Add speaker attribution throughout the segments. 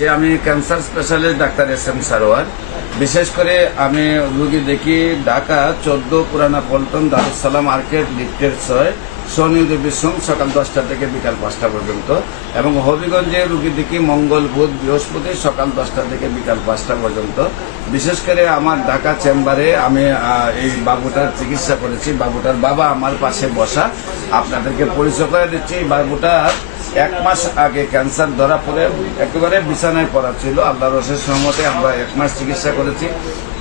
Speaker 1: যে আমি cancer specialist doctor S M Sarwar. বিশেষ করে আমি রুগী দেখি ঢাকা চোদ্দ পুরানা পল্টন দারুসালাম মার্কেট, লিফটের ছয় দেবী সোম সকাল দশটা থেকে বিকাল পাঁচটা পর্যন্ত। এবং হবিগঞ্জে রুগী দেখি মঙ্গল বুধ, বৃহস্পতি সকাল দশটা থেকে বিকাল পাঁচটা পর্যন্ত। বিশেষ করে আমার ঢাকা চেম্বারে আমি এই বাবুটার চিকিৎসা করেছি। বাবুটার বাবা আমার পাশে বসা। আপনাদেরকে পরিচয় করে দিচ্ছি। বাবুটার এক মাস আগে ক্যান্সার ধরা পড়ে একেবারে বিছানায় পড়া ছিল। আল্লাহর রসের সহমতে আমরা এক মাস চিকিৎসা করেছি।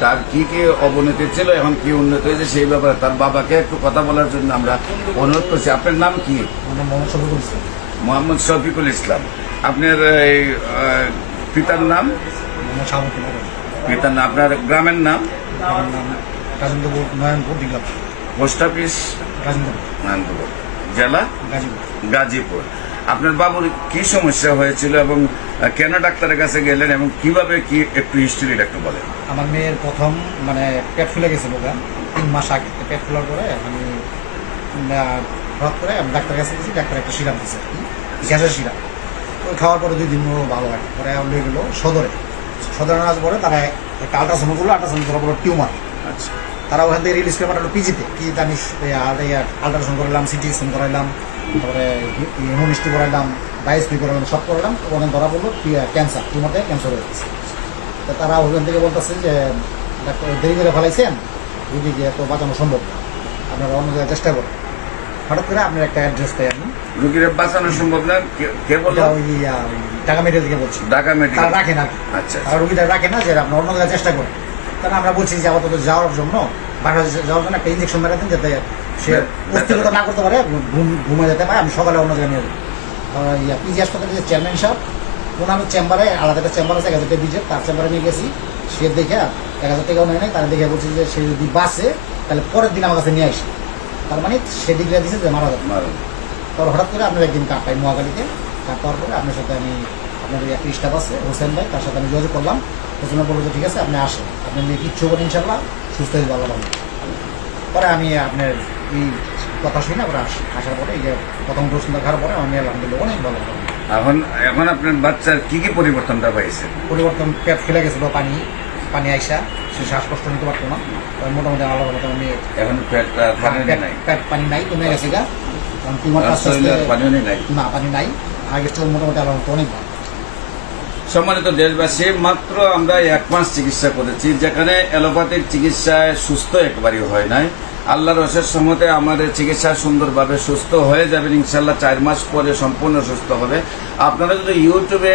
Speaker 1: তার কি কি অবনতি ছিল এখন কি উন্নতি হয়েছে সেই ব্যাপারে তার বাবাকে একটু কথা বলার জন্য আমরা অনুরোধ করছি। আপনার নাম কি?
Speaker 2: মোহাম্মদ শফিকুল ইসলাম।
Speaker 1: আপনার এই পিতার নাম? পিতার নাম। আপনার গ্রামের নাম? Post office? জেলা?
Speaker 2: গাজীপুর।
Speaker 1: আপনার বাবুর কি সমস্যা হয়েছিল এবং কেন ডাক্তারের কাছে গেলেন এবং কীভাবে কি একটু হিস্ট্রিটা একটু বলেন?
Speaker 2: আমার মেয়ের প্রথম মানে পেট ফুলে গেছিল গা তিন মাস আগে। পেট ফোলার পরে আমি আহ, হঠাৎ করে আমি ডাক্তারের কাছে গেছি ডাক্তার একটা সিরাপ আর কি গ্যাসের সিরাপ। তো খাওয়ার পরে দুই দিন ভালো হয় পরে নিয়ে গেলো সদরে। সদরে নেওয়ার পরে তারা একটা আল্ট্রাসাউন্ড করল আল্ট্রাসাউন্ড করার পরে টিউমার।
Speaker 1: আচ্ছা।
Speaker 2: তারা ওখান থেকে রিলিজ করে পাঠালো পিজিতে পিজিতে আমি আল্ট্রাসাউন্ড করালাম সিটি স্ক্যান করাইলাম। তারপরে হিমোনিস্টি করাইলাম বায়োস্পি করালাম সব করালাম ওখানে ধরা পড়ল ক্যান্সার টিউমারতে ক্যান্সার হয়ে গেছে। তো তারা ওখান থেকে বলতেছে যে ডাক্তার দেরি করে ফেলাইছেন রুগীকে এত বাঁচানো সম্ভব না। আপনারা অন্য জায়গায় চেষ্টা করুন। হঠাৎ করে আপনার একটা অ্যাড্রেস দেয় আপনি
Speaker 1: রুগীর বাঁচানো সম্ভব না কে- বলল?
Speaker 2: ওই টাকা মেডিকেল থেকে বলছি।
Speaker 1: ঢাকা
Speaker 2: তারা রাখে না
Speaker 1: আচ্ছা
Speaker 2: তারা রুগীটা রাখে না যে আপনি অন্য জায়গায় চেষ্টা করেন। তাহলে আমরা বলছি যে আপাতত যাওয়ার জন্য বাসা যাওয়ার জন্য একটা ইঞ্জেকশন মেরে দিন যাতে সে অস্থিরতা না করতে পারে ঘুম যেতে পারে আমি সকালে অন্য জায়গায় নিয়ে যাব। ইয়া পিজি হাসপাতালের যে চেয়ারম্যান সাহেব ওনার চেম্বারে আলাদা একটা চেম্বার আছে এক হাজার টাকা বিজেপ তার চেম্বারে নিয়ে গেছি। সে দেখে এক হাজার টাকাও নেয় নাই তারা দেখে বলছি যে সে যদি বাসে তাহলে পরের দিন আমার কাছে নিয়ে আসে। তার মানে সে ডিগ্রি দিয়েছে যে মারা যাবে। তারপর হঠাৎ করে আপনার একদিন কাট পাই মহাকালীতে। কাট পাওয়ার পরে আপনার সাথে আমি আপনার একটা স্টাফ আছে হোসেন ভাই তার সাথে আমি যোগাযোগ করলাম। হোসেন বলল যে ঠিক আছে আপনি আসেন। আপনি নিয়ে কিচ্ছু করেন ইনশাল্লাহ সুস্থ হয়ে ভালো ভালো। পরে আমি আপনার এই কথা শুনে আসি আসার পরে এই যে প্রথম ডোজ পরে আমি আলহামদুলিল্লাহ অনেক ভালো
Speaker 1: এখন এখন আপনার বাচ্চার কি কি পরিবর্তনটা পাইছে
Speaker 2: পরিবর্তন পেট ফেলে গেছিল পানি পানি আইসা সে শ্বাসকষ্ট নিতে পারতো না। মোটামুটি আলাদা আলাদা আমি
Speaker 1: এখন পেট পানি নাই
Speaker 2: কমে গেছে গা। কারণ না পানি নাই। আগের মোটামুটি আলাদা অনেক ভালো।
Speaker 1: সম্মানিত দেশবাসী মাত্র আমরা এক মাস চিকিৎসা করেছি যেখানে অ্যালোপ্যাথিক চিকিৎসায় সুস্থ একেবারেই হয় নাই। আল্লাহ রসের সম্মতে আমাদের চিকিৎসা সুন্দরভাবে সুস্থ হয়ে যাবেন ইনশাল্লাহ চার মাস পরে সম্পূর্ণ সুস্থ হবে। আপনারা যদি ইউটিউবে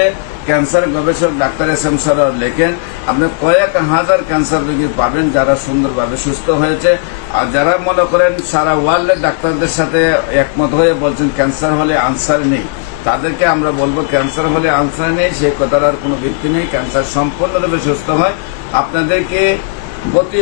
Speaker 1: ক্যান্সার গবেষক ডাক্তার এস এম স্যার লেখেন, আপনি কয়েক হাজার ক্যান্সার রোগী পাবেন যারা সুন্দরভাবে সুস্থ হয়েছে। আর যারা মনে করেন সারা ওয়ার্ল্ডের ডাক্তারদের সাথে একমত হয়ে বলছেন ক্যান্সার হলে আনসার নেই, তাদেরকে আমরা বলব ক্যান্সার হলে আনসার নেই, সেই কথার আর কোনো ভিত্তি নেই। ক্যান্সার সম্পূর্ণরূপে সুস্থ হয়। আপনাদেরকে প্রতি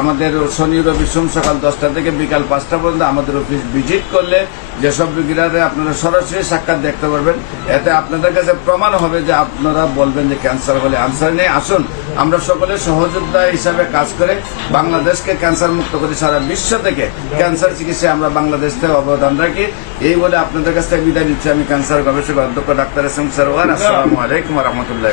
Speaker 1: আমাদের শনি রবি সোম সকাল দশটা থেকে বিকাল পাঁচটা পর্যন্ত আমাদের অফিস ভিজিট করলে যেসব রোগীরা আপনারা সরাসরি সাক্ষাৎ দেখতে পারবেন। এতে আপনাদের কাছে প্রমাণ হবে যে আপনারা বলবেন যে ক্যান্সার হলে আনসার নেই। আসুন আমরা সকলে সহযোদ্ধা হিসাবে কাজ করে বাংলাদেশকে ক্যান্সার মুক্ত করি সারা বিশ্ব থেকে ক্যান্সার চিকিৎসায় আমরা বাংলাদেশ থেকে অবদান রাখি। এই বলে আপনাদের কাছ থেকে বিদায় নিচ্ছি। আমি ক্যান্সার গবেষক অধ্যক্ষ ডাক্তার এস এম সারোয়ার। আসসালামু আলাইকুম রহমতুল্লাহ